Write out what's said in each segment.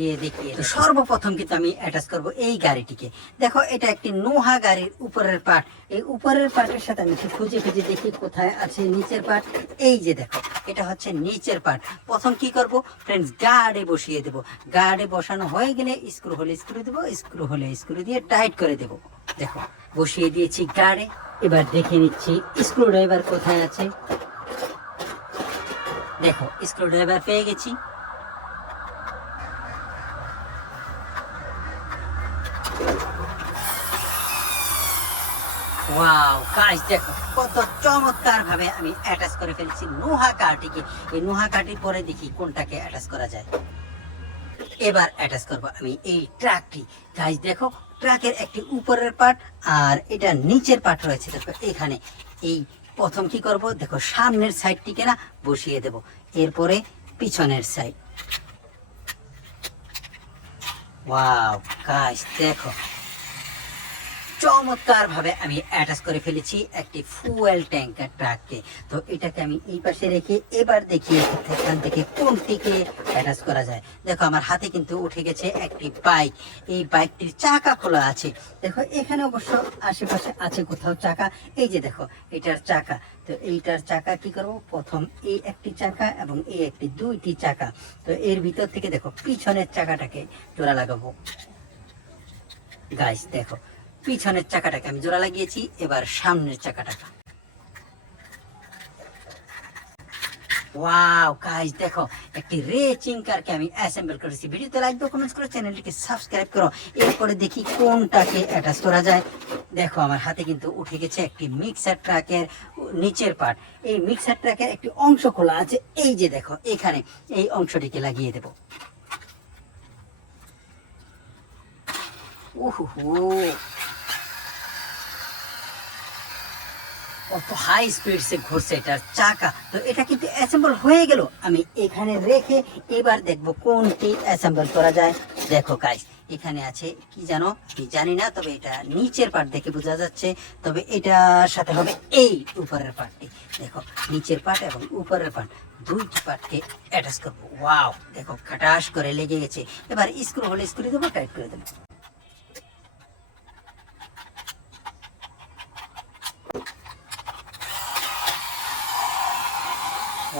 গিয়ে দেখিয়ে তো সর্বপ্রথম কিন্তু আমি অ্যাটাচ করব এই গাড়িটিকে। দেখো এটা একটি নোহা গাড়ির উপরের পার্ট। এই উপরের পার্টের সাথে আমি একটু খুঁজে খুঁজে দেখি কোথায় আছে নিচের পার্ট। এই যে দেখো এটা হচ্ছে নিচের পার্ট। প্রথম কি করব ফ্রেন্ডস, গার্ডে বসিয়ে দেব। গার্ডে বসানো হয়ে গেলে স্ক্রু হলে স্ক্রু দেবো, স্ক্রু হলে স্ক্রু দিয়ে টাইট করে দেব। দেখো বসিয়ে দিয়েছি গার্ডে। এবার দেখে নিচ্ছি স্ক্রু ড্রাইভার কোথায় আছে। দেখো স্ক্রু ড্রাইভার পেয়ে গেছি। ওয়াও গাইস, দেখো কত চমৎকার ভাবে আমি অ্যাটাচ করে ফেলছি নোহা কারটিকে। এই নোহা কারটির পরে দেখি কোনটাকে অ্যাটাচ করা যায়। এবার অ্যাটাচ করব আমি এই ট্রাকটি। গাইস দেখো ট্রাকের একটি উপরের পার্ট আর এটা নিচের পার্ট রয়েছে। দেখো এখানে এই প্রথম কি করব, দেখো সামনের সাইডটিকে না বসিয়ে দেব, এরপরে পিছনের সাইড। ওয়াও গাইস দেখো চমৎকার ভাবে আমি অ্যাটাচ করে ফেলেছি একটি ফুয়েল ট্যাঙ্কার ট্রাককে। তো এটাকে আমি এই পাশে রেখে এবার দেখি এখান থেকে কোনটিকে অ্যাটাচ করা যায়। দেখো আমার হাতে কিন্তু উঠে গেছে একটি বাইক। এই বাইকটির চাকা খোলা আছে। দেখো এখানে অবশ্য আশেপাশে আছে কোথাও চাকা। এই যে দেখো এটার চাকা। তো এইটার চাকা কি করব, প্রথম এই একটি চাকা এবং এই একটি দুইটি চাকা। তো এর ভিতর থেকে দেখো পিছনের চাকাটাকে জোড়া লাগাবো। গাইস দেখো পিছনের চাকাটাকে আমি জোড়া লাগিয়েছি, এবার সামনের চাকাটাকে। ওয়াও গাইস দেখো একটি রেসিং কারকে আমি অ্যাসেম্বল করেছি। ভিডিওতে লাইক দাও, কমেন্টস করো, চ্যানেলটিকে সাবস্ক্রাইব করো। এরপরে দেখি কোনটাকে অ্যাটাচ করা যায়। দেখো আমার হাতে কিন্তু উঠে গেছে একটি মিক্সার ট্রাকের নিচের পার্ট। এই মিক্সার ট্রাকের একটি অংশ খোলা আছে। এই যে দেখো এখানে এই অংশটিকে লাগিয়ে দেব। ওহো কত হাই স্পিডসে ঘুরছে এটার চাকা। তো এটা কিন্তু অ্যাসেম্বল হয়ে গেল। আমি এখানে রেখে এবার দেখব কোনটি অ্যাসেম্বল করা যায়। দেখো গাইস এখানে আছে কি জানো, আমি জানি না, তবে এটা নিচের পার্ট দেখে বোঝা যাচ্ছে। তবে এটার সাথে হবে এই উপরের পার্টটি। দেখো নিচের পার্ট এবং উপরের পার্ট দুইটি পার্টকে অ্যাটাচ করবো। ওয়াও দেখো খাটাস করে লেগে গেছে। এবার স্ক্রু হলে স্ক্রু দেবো, টাইট করে দেবো।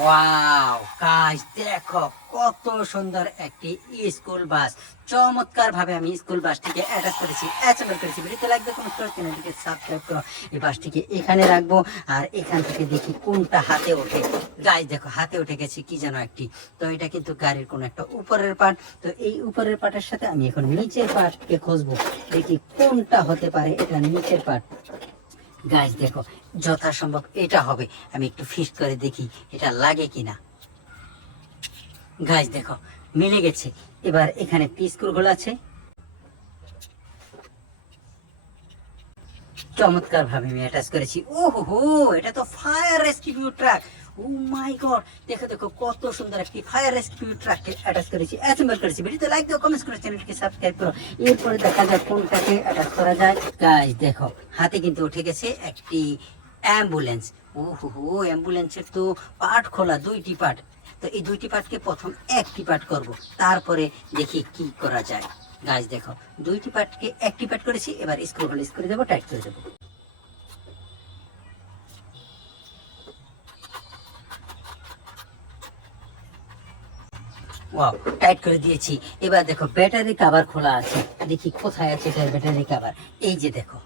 ওয়াও গাইস দেখো কত সুন্দর একটি স্কুল বাস। চমৎকার ভাবে আমি স্কুল বাসটিকে অ্যাটাচ করেছি, অ্যাসেম্বল করেছি। ভিডিওতে লাগবে কমেন্ট করো, চ্যানেলটিকে সাবস্ক্রাইব করো। এই বাসটিকে এখানে রাখবো আর এখান থেকে দেখি কোনটা হাতে ওঠে। গাইস দেখো হাতে উঠে গেছে কি যেন একটি। তো এটা কিন্তু গাড়ির কোন একটা উপরের পার্ট। তো এই উপরের পার্টের সাথে আমি এখন নিচের পার্টকে খুঁজবো, দেখি কোনটা হতে পারে এটা নিচের পার্ট। গাইস দেখো যথাসম্ভব এটা হবে। আমি একটু ফিক্স করে দেখি এটা লাগে কিনা। গাইস দেখো মিলে গেছে। এবার এখানে একটি স্ক্রু হোল আছে। চমৎকার ভাবে আমি অ্যাটাচ করেছি। ওহো এটা তো ফায়ার রেস্কিউ ট্রাক। ও মাই গড দেখো দেখো কত সুন্দর একটি ফায়ার রেস্কিউ ট্রাককে অ্যাটাচ করেছি, অ্যাসেম্বল করেছি। ভিডিওতে লাইক দাও, কমেন্টস করো, চ্যানেলটিকে সাবস্ক্রাইব করো। এরপরে দেখা যাক কোনটাকে অ্যাটাচ করা যায়। গাইস দেখো হাতে কিন্তু উঠে গেছে একটি অ্যাম্বুলেন্স। ওহো অ্যাম্বুলেন্সের তো পার্ট খোলা, দুইটি পার্ট। তো এই দুইটি পার্টকে প্রথম একটি পার্ট করব, তারপরে দেখি কি করা যায়। গাইস দেখো দুইটি পার্টকে একটি পার্ট করেছি। এবার স্ক্রু হলে স্ক্রু দেবো, টাইট করে দেবো। ওয়াও টাইট করে দিয়েছি। এবার দেখো ব্যাটারি কভার খোলা আছে, দেখি কোথায় আছে এটা ব্যাটারি কভার। এই যে দেখো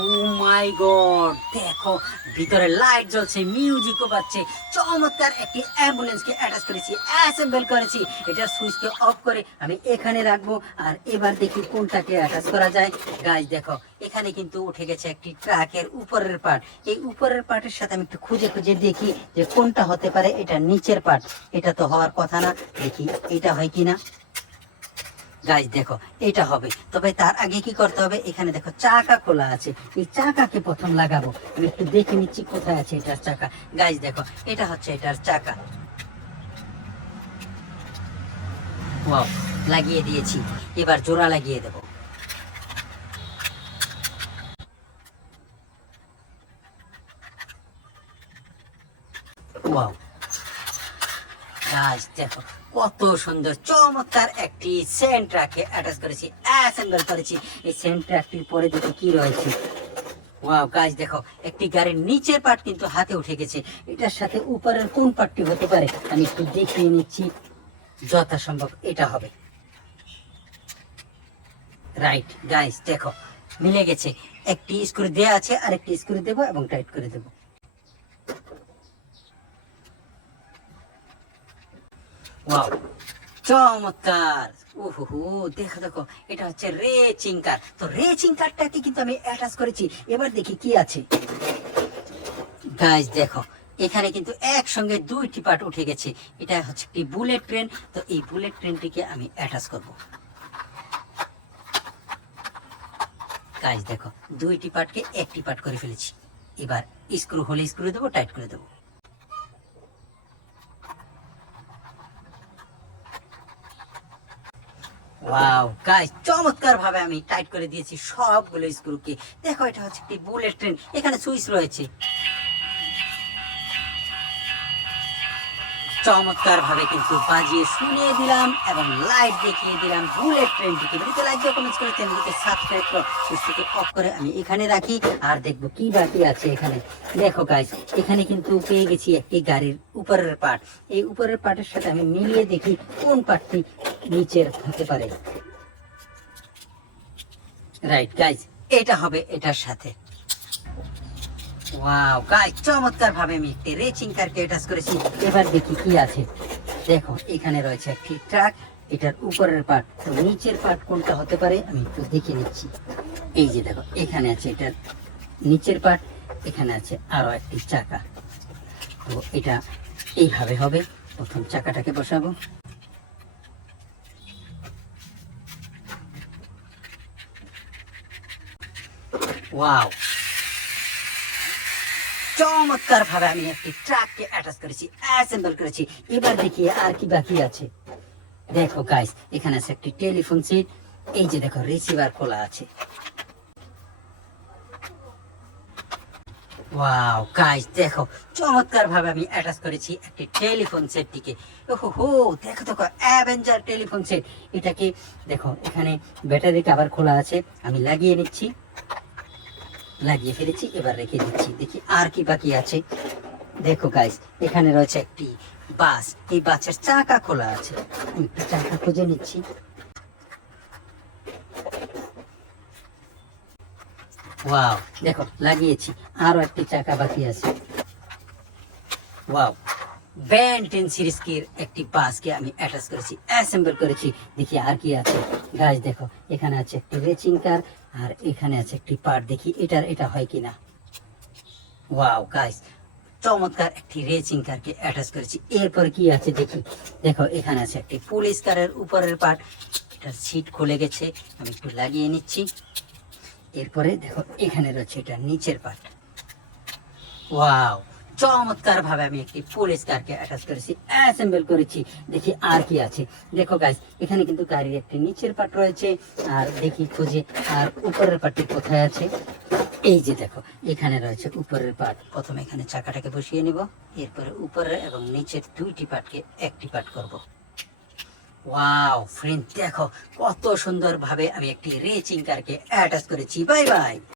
ও মাই গড দেখো ভিতরে লাইট জ্বলছে, মিউজিকও বাজছে। চমৎকার একটি অ্যাম্বুলেন্সকে অ্যাটাচ করেছি, অ্যাসেম্বল করেছি। এটার সুইচকে অফ করে আমি এখানে রাখবো আর এবার দেখি কোনটাকে অ্যাটাচ করা যায়। গাইস দেখো এখানে কিন্তু উঠে গেছে একটি ট্রাকের উপরের পার্ট। এই উপরের পার্টের সাথে আমি একটু খুঁজে খুঁজে দেখি যে কোনটা হতে পারে এটা নিচের পার্ট। এটা তো হওয়ার কথা না, দেখি এটা হয় কিনা। গাইস দেখো এটা হবে, তবে তার আগে কি করতে হবে, এখানে দেখো চাকা খোলা আছে। এই চাকাকে প্রথম লাগাবো। আমি একটু দেখে নিচ্ছি কোথায় আছে এটার চাকা। গাইস দেখো এটা হচ্ছে এটার চাকা। ওয়াও লাগিয়ে দিয়েছি। এবার জোড়া লাগিয়ে দেব। ওয়াও গাইস দেখো কত সুন্দর চমৎকার একটি সেন্ট ট্র্যাকে অ্যাটাচ করেছি, অ্যাসেম্বল করেছি। এই সেন্ট ট্র্যাকটির পরে দেখো কি রয়েছে। ওয়াও গাইস দেখো একটি গাড়ির নিচের পার্ট কিন্তু হাতে উঠে গেছে। এটার সাথে উপরের কোন পার্টটি হতে পারে আমি একটু দেখিয়ে নিচ্ছি। যথাসম্ভব এটা হবে। রাইট গাইস দেখো মিলে গেছে। একটি স্ক্রু দেওয়া আছে, আর একটি স্ক্রু দেবো এবং টাইট করে দেবো। ওয়াও চমৎকার। ওহো দেখো দেখো এটা হচ্ছে রেচিং কার। তো রেচিং কারটাকে কিন্তু আমি অ্যাটাচ করেছি। এবার দেখি কি আছে। গাইস দেখো এখানে কিন্তু একসঙ্গে দুইটি পার্ট উঠে গেছে। এটা হচ্ছে একটি বুলেট ট্রেন। তো এই বুলেট ট্রেনটিকে আমি অ্যাটাচ করব। গাইস দেখো দুইটি পার্টকে একটি পার্ট করে ফেলেছি। এবার স্ক্রু হলে স্ক্রু দেবো, টাইট করে দেবো। ওয়াও গাইস চমৎকার ভাবে আমি টাইট করে দিয়েছি সবগুলো স্ক্রুকে। দেখো এটা হচ্ছে একটি বুলেট ট্রেন। এখানে সুইচ রয়েছে। চমৎকার ভাবে কিন্তু বাজিয়ে শুনিয়ে দিলাম এবং লাইট দেখিয়ে দিলাম বুলেট ট্রেনটিকে। ভিডিওতে লাইক দিয়ে কমেন্ট করে চ্যানেলটিকে সাবস্ক্রাইব করো। সুইচটিকে অফ করে আমি এখানে রাখি আর দেখবো কি বাকি আছে এখানে। দেখো গাইস এখানে কিন্তু পেয়ে গেছি একটি গাড়ির উপরের পার্ট। এই উপরের পার্টের সাথে আমি মিলিয়ে দেখি কোন পার্টটি নিচের হতে পারে। রাইট গাইস এটা হবে এটার সাথে। ওয়াও গাইস চমৎকার ভাবে আমি একটি রেচিং কারকে অ্যাটাচ করেছি। এবার দেখি কি আছে। দেখো এখানে রয়েছে একটি ট্রাক। এটার উপরের পার্ট, তো নিচের পার্ট কোনটা হতে পারে আমি একটু দেখে নিচ্ছি। এই যে দেখো এখানে আছে এটার নিচের পার্ট, এখানে আছে আরো একটি চাকা। তো এটা এইভাবে হবে। প্রথম চাকাটাকে বসাবো। ওয়াও চমৎকার ভাবে আমি একটি ট্রাককে অ্যাটাচ করেছি, অ্যাসেম্বল করেছি। এবার দেখি আর কি বাকি আছে। দেখো গাইস এখানে আছে একটি টেলিফোন সেট। এই যে দেখো রিসিভার খোলা আছে। ওয়াও গাইস দেখো চমৎকার ভাবে আমি অ্যাটাচ করেছি একটি টেলিফোন সেটটিকে। ওহো দেখো দেখো অ্যাভেঞ্জার টেলিফোন সেট। এটাকে দেখো এখানে ব্যাটারি কভার খোলা আছে। আমি লাগিয়ে নিচ্ছি। লাগিয়ে ফেলেছি, এবার রেখে দিচ্ছি। দেখি আর কি বাকি আছে। দেখো গাইস এখানে রয়েছে একটি বাস। এই বাসের চাকা খোলা আছে। আমি একটু চাকা খুঁজে নিচ্ছি। ওয়াও দেখো লাগিয়েছি, আরো একটি চাকা বাকি আছে। ওয়াও বেন্টেন সিরিজ এর একটি বাসকে আমি অ্যাটাচ করেছি, অ্যাসেম্বল করেছি। দেখি আর কি আছে। গাইস দেখো এখানে আছে একটি রেচিং কার, আর এখানে আছে একটি পার্ট। দেখি এটা হয় কিনা। ওয়াও গাইস চমৎকার একটি রেচিং কারকে অ্যাটাচ করেছি। এরপর কি আছে দেখি। দেখো এখানে আছে একটি পুলিশ কারের উপরের পার্ট। এটার সিট খুলে গেছে, আমি একটু লাগিয়ে নিচ্ছি। এরপরে দেখো এখানে রয়েছে এটা নিচের পার্ট। ওয়াও চমৎকার ভাবে আমি একটি পুলিশ কারকে অ্যাটাচ করেছি, অ্যাসেম্বল করেছি। দেখি আর কি আছে। দেখো গাইস এখানে কিন্তু গাড়ির একটি নিচের পার্ট রয়েছে। আর দেখি খুঁজে আর উপরের পার্টটি কোথায় আছে। এই যে দেখো এখানে রয়েছে উপরের পার্ট। প্রথমে এখানে চাকাটাকে বসিয়ে নিব। এরপরে উপরের এবং নিচের দুইটি পার্টকে একটি পার্ট করব। ওয়াও ফ্রেন্ড দেখো কত সুন্দর ভাবে আমি একটি রেচিং কারকে অ্যাটাচ করেছি। Bye bye.